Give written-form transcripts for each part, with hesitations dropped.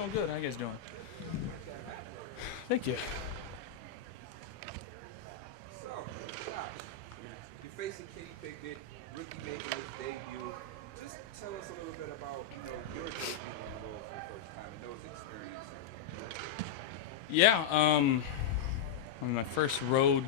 Doing good. How you guys doing? Thank you. So, Josh, you're facing Kenny Pickett, rookie making his debut. Just tell us a little bit about, your debut in the role for the first time and those experiences. Yeah. My first road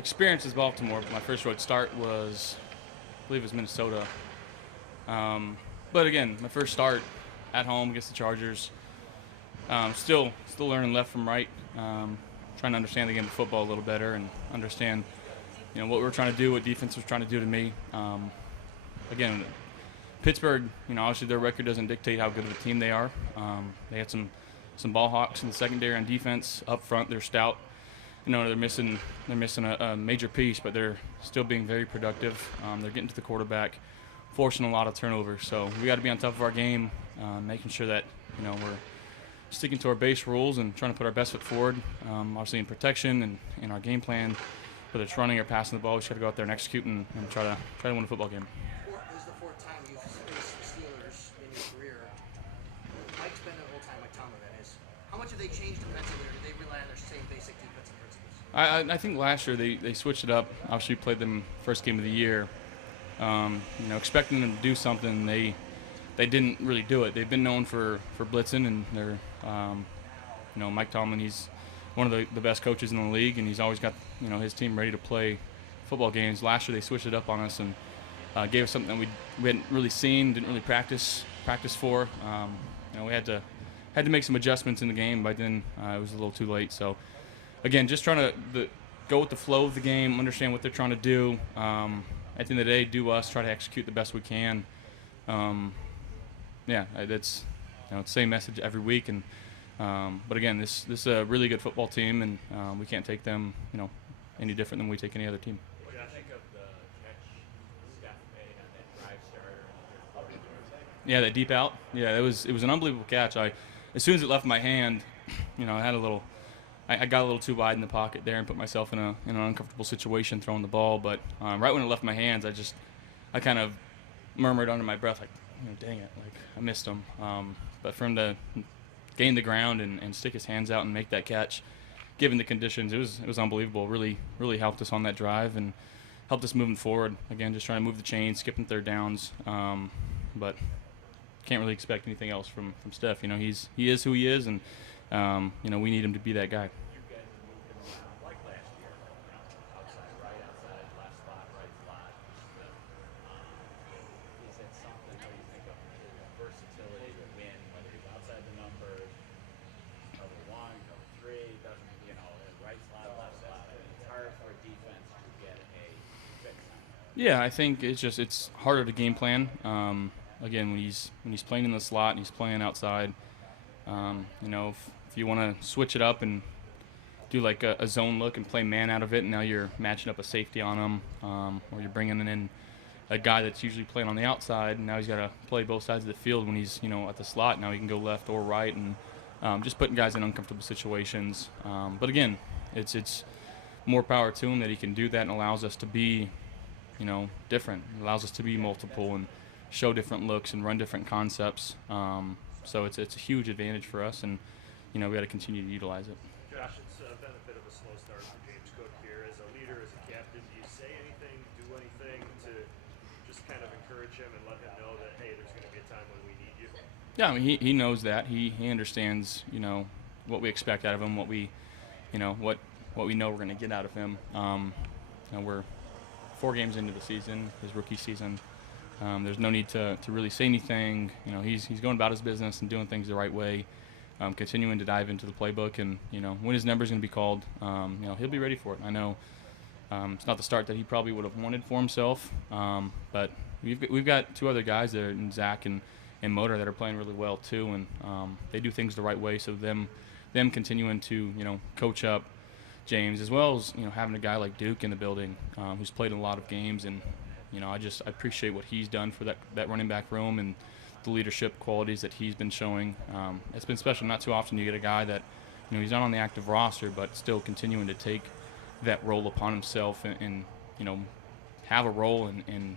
experience is Baltimore, but my first road start was, I believe, it was Minnesota. But again, my first start at home against the Chargers. Still learning left from right. Trying to understand the game of football a little better and understand, what we were trying to do, what defense was trying to do to me. Again, Pittsburgh, obviously their record doesn't dictate how good of a team they are. They had some ball hawks in the secondary on defense. Up front, they're stout. They're missing a major piece, but they're still being very productive. They're getting to the quarterback, forcing a lot of turnovers. So we got to be on top of our game, making sure that we're sticking to our base rules and trying to put our best foot forward. Obviously in protection and in our game plan, whether it's running or passing the ball, we just got to go out there and execute and try to win a football game. This is the fourth time you've faced the Steelers in your career. Mike's been there the whole time, Mike Tomlin, that is. How much have they changed defensively, or do they rely on their same basic defensive principles? I think last year they switched it up. Obviously, we played them first game of the year. Expecting them to do something, they didn't really do it. They've been known for blitzing, and they're, Mike Tomlin, he's one of the best coaches in the league, and he's always got, his team ready to play football games. Last year they switched it up on us and gave us something that we hadn't really seen, didn't really practice for. We had to make some adjustments in the game. By then it was a little too late. So again, just trying to go with the flow of the game, understand what they're trying to do. At the end of the day, do us, try to execute the best we can. That's it's the same message every week. And but again, this is a really good football team, and we can't take them any different than we take any other team. What do you think of the catch Steph made on that drive starter? Yeah, that deep out. Yeah, it was an unbelievable catch. As soon as it left my hand, I got a little too wide in the pocket there and put myself in an uncomfortable situation throwing the ball. But right when it left my hands, I kind of murmured under my breath, like, dang it, like I missed him. But for him to gain the ground and stick his hands out and make that catch, given the conditions, it was unbelievable. Really helped us on that drive and helped us moving forward. Again, just trying to move the chains, skipping third downs. But can't really expect anything else from Steph. He is who he is, and we need him to be that guy. You guys moved him around like last year, outside, right outside, left spot, right slot. Is it something how you think of his versatility to win, whether he's outside the numbers, cover one, cover three, doesn't right slot, left slot? I mean, it's hard for a defense to get a fix on that. Yeah, I think it's harder to game plan. Again, when he's playing in the slot and he's playing outside, if you want to switch it up and do like a zone look and play man out of it, and now you're matching up a safety on him, or you're bringing in a guy that's usually playing on the outside, and now he's got to play both sides of the field when he's at the slot. Now he can go left or right, and just putting guys in uncomfortable situations. But again, it's more power to him that he can do that, and allows us to be different. It allows us to be multiple and show different looks and run different concepts. So it's a huge advantage for us, and we got to continue to utilize it. Josh, it's been a bit of a slow start for James Cook here. As a leader, as a captain, do you say anything, do anything to just kind of encourage him and let him know that, hey, there's going to be a time when we need you? Yeah, I mean, he knows that. He understands, what we expect out of him, what we know we're going to get out of him. We're 4 games into the season, his rookie season. There's no need to really say anything. He's going about his business and doing things the right way, continuing to dive into the playbook, and when his number's going to be called, he'll be ready for it. I know it's not the start that he probably would have wanted for himself, but we've got 2 other guys there, in Zach and Motor, that are playing really well too, and they do things the right way. So them continuing to coach up James, as well as having a guy like Duke in the building, who's played in a lot of games, and I appreciate what he's done for that running back room and the leadership qualities that he's been showing. It's been special. Not too often you get a guy that, he's not on the active roster, but still continuing to take that role upon himself and have a role and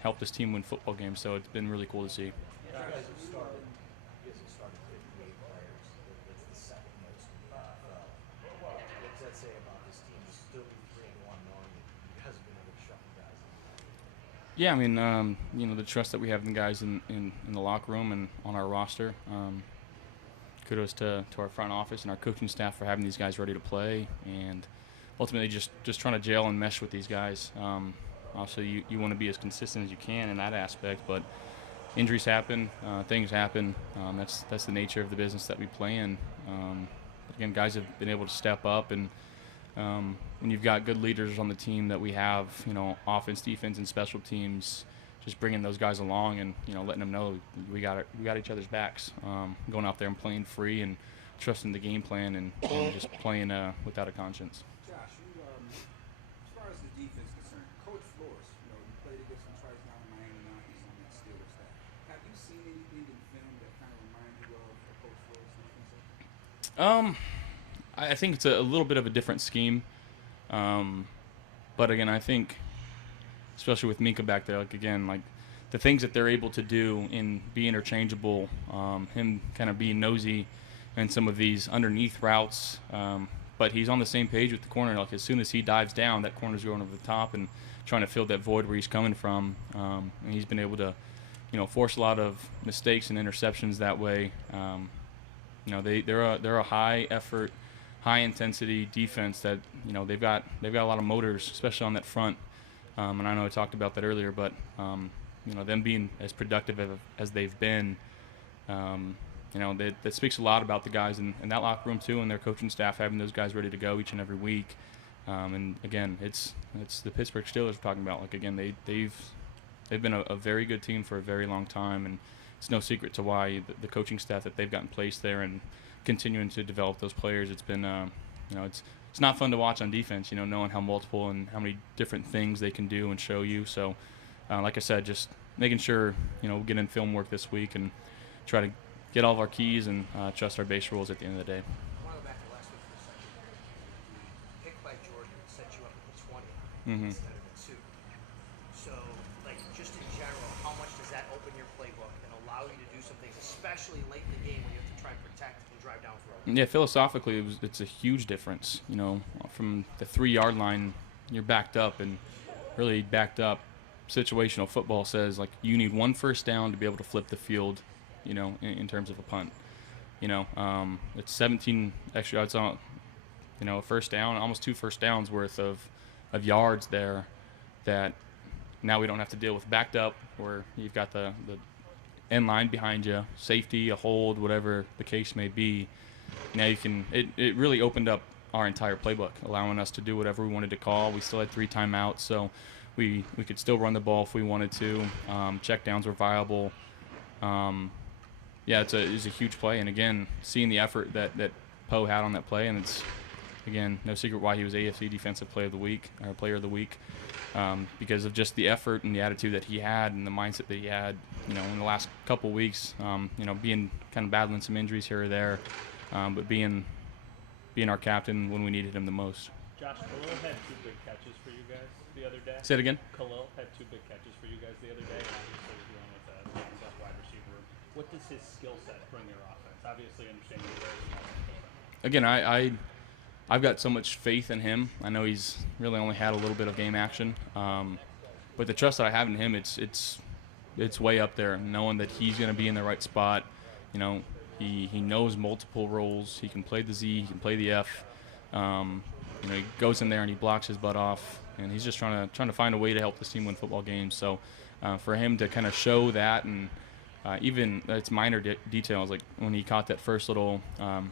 help this team win football games. So it's been really cool to see. You guys have started Yeah, I mean, the trust that we have in the guys in the locker room and on our roster. Kudos to our front office and our coaching staff for having these guys ready to play, and ultimately just trying to gel and mesh with these guys. Also, you want to be as consistent as you can in that aspect, but injuries happen, things happen. That's the nature of the business that we play in. But again, guys have been able to step up, and when you've got good leaders on the team that we have, offense, defense, and special teams, just bringing those guys along and letting them know we got each other's backs. Going out there and playing free and trusting the game plan and just playing without a conscience. Josh, as far as the defense concerned, Coach Flores, you played against him twice now in Miami, now he's on that Steelers staff. Have you seen anything in film that kind of reminds you of Coach Flores' defense? I think it's a little bit of a different scheme, but again, I think, especially with Mika back there, like the things that they're able to do and be interchangeable, him kind of being nosy in some of these underneath routes, but he's on the same page with the corner. Like as soon as he dives down, that corner's going over the top and trying to fill that void where he's coming from, and he's been able to, force a lot of mistakes and interceptions that way. They're a high effort, high intensity defense that they've got a lot of motors, especially on that front. And I know I talked about that earlier, but them being as productive as they've been, that speaks a lot about the guys in that locker room too, and their coaching staff having those guys ready to go each and every week. And again, it's the Pittsburgh Steelers we're talking about. Like again, they've been a very good team for a very long time, and it's no secret to why the coaching staff that they've got in place there and continuing to develop those players. It's been it's not fun to watch on defense, knowing how multiple and how many different things they can do and show you. So, like I said, just making sure, we get in film work this week and try to get all of our keys and trust our base rules at the end of the day. I want to go back to last week for a second. The pick by Jordan set you up at the 20 instead of the 2. So, just in general, how much does that open your playbook and allow you to do some things, especially late in the game when you have to try and protect and drive downfield? Yeah, philosophically, it's a huge difference. From the 3-yard line, you're backed up, and really backed up. Situational football says you need 1 first down to be able to flip the field, in terms of a punt. It's 17 extra yards on, a first down, almost 2 first downs worth of yards there that now we don't have to deal with backed up where you've got the end line behind you, safety, a hold, whatever the case may be. Now you can. It really opened up our entire playbook, allowing us to do whatever we wanted to call. We still had 3 timeouts, so we could still run the ball if we wanted to. Check downs were viable. It's a huge play, and again, seeing the effort that Poe had on that play, and it's again no secret why he was AFC Defensive Player of the Week or Player of the Week, because of just the effort and the attitude that he had and the mindset that he had. In the last couple weeks, being kind of battling some injuries here or there. But being our captain when we needed him the most. Josh, Khalil had 2 big catches for you guys the other day. Say it again? Khalil had 2 big catches for you guys the other day, and obviously dealing with a best wide receiver. What does his skill set bring your offense? Obviously, understanding the very small. Again, I've got so much faith in him. I know he's really only had a little bit of game action, but the trust that I have in him, it's way up there. Knowing that he's going to be in the right spot, He knows multiple roles. He can play the Z. He can play the F. He goes in there and he blocks his butt off, and he's just trying to find a way to help this team win football games. So, for him to kind of show that, and even it's minor details like when he caught that first little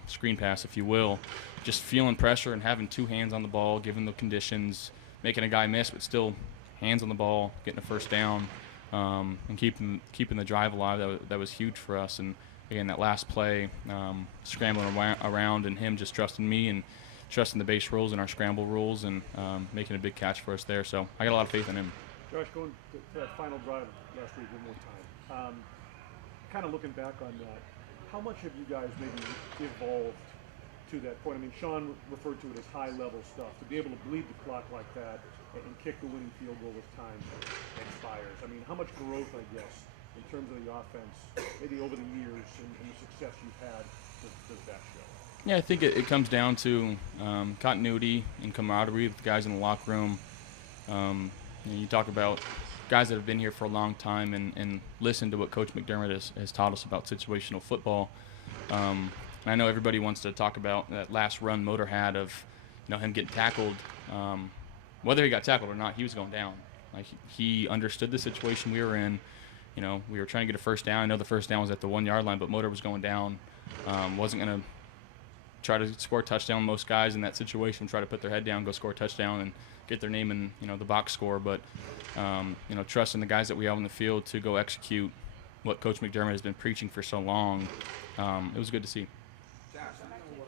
screen pass, if you will, just feeling pressure and having 2 hands on the ball, given the conditions, making a guy miss, but still hands on the ball, getting a first down, and keeping the drive alive. That was huge for us. And again, that last play, scrambling around and him just trusting me and trusting the base rules and our scramble rules and making a big catch for us there. So I got a lot of faith in him. Josh, going to that final drive last week one more time, kind of looking back on that, how much have you guys maybe evolved to that point? I mean, Sean referred to it as high-level stuff. To be able to bleed the clock like that and kick the winning field goal as time expires. I mean, how much growth, I guess, in terms of the offense, maybe over the years and the success you've had, does that show? Yeah, I think it comes down to continuity and camaraderie with the guys in the locker room. You talk about guys that have been here for a long time and listened to what Coach McDermott has taught us about situational football. And I know everybody wants to talk about that last run Motor had of, him getting tackled. Whether he got tackled or not, he was going down. Like, he understood the situation we were in. We were trying to get a first down. I know the first down was at the 1 yard line, but Motor was going down. Wasn't going to try to score a touchdown. Most guys in that situation try to put their head down, go score a touchdown, and get their name in, the box score. But, trusting the guys that we have on the field to go execute what Coach McDermott has been preaching for so long, it was good to see. Josh, I know,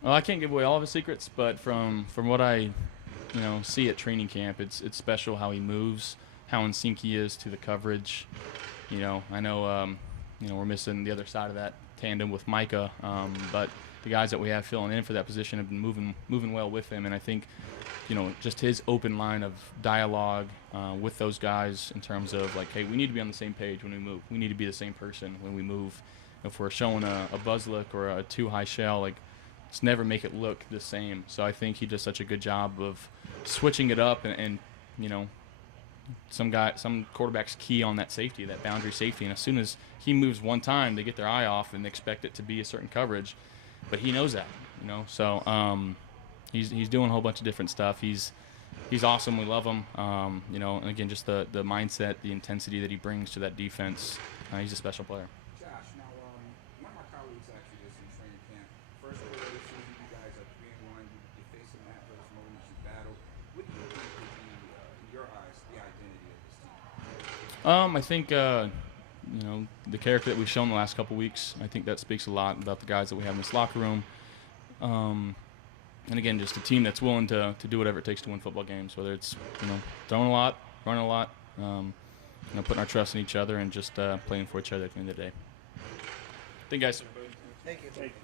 Well, I can't give away all of his secrets, but from what I, see at training camp, it's special how he moves, how in sync he is to the coverage. I know, we're missing the other side of that tandem with Micah, but the guys that we have filling in for that position have been moving well with him, and I think, just his open line of dialogue with those guys in terms of like, hey, we need to be on the same page when we move. We need to be the same person when we move. If we're showing a buzz look or a too high shell, like, let's never make it look the same. So I think he does such a good job of switching it up and some quarterbacks key on that safety, that boundary safety, and as soon as he moves one time, they get their eye off and they expect it to be a certain coverage, but he knows that, So he's doing a whole bunch of different stuff. He's awesome. We love him. And again, just the mindset, the intensity that he brings to that defense. He's a special player. Josh, now, one of my colleagues actually is in training camp. First quarter of the season, you guys are 3-1. You're facing an adverse moments you battle. What do you think would be, in your eyes, the identity of this team? I think, the character that we've shown the last couple weeks, I think that speaks a lot about the guys that we have in this locker room. And again, just a team that's willing to do whatever it takes to win football games, whether it's, throwing a lot, running a lot, putting our trust in each other and just playing for each other at the end of the day. Thank you, guys. Thank you. Thanks,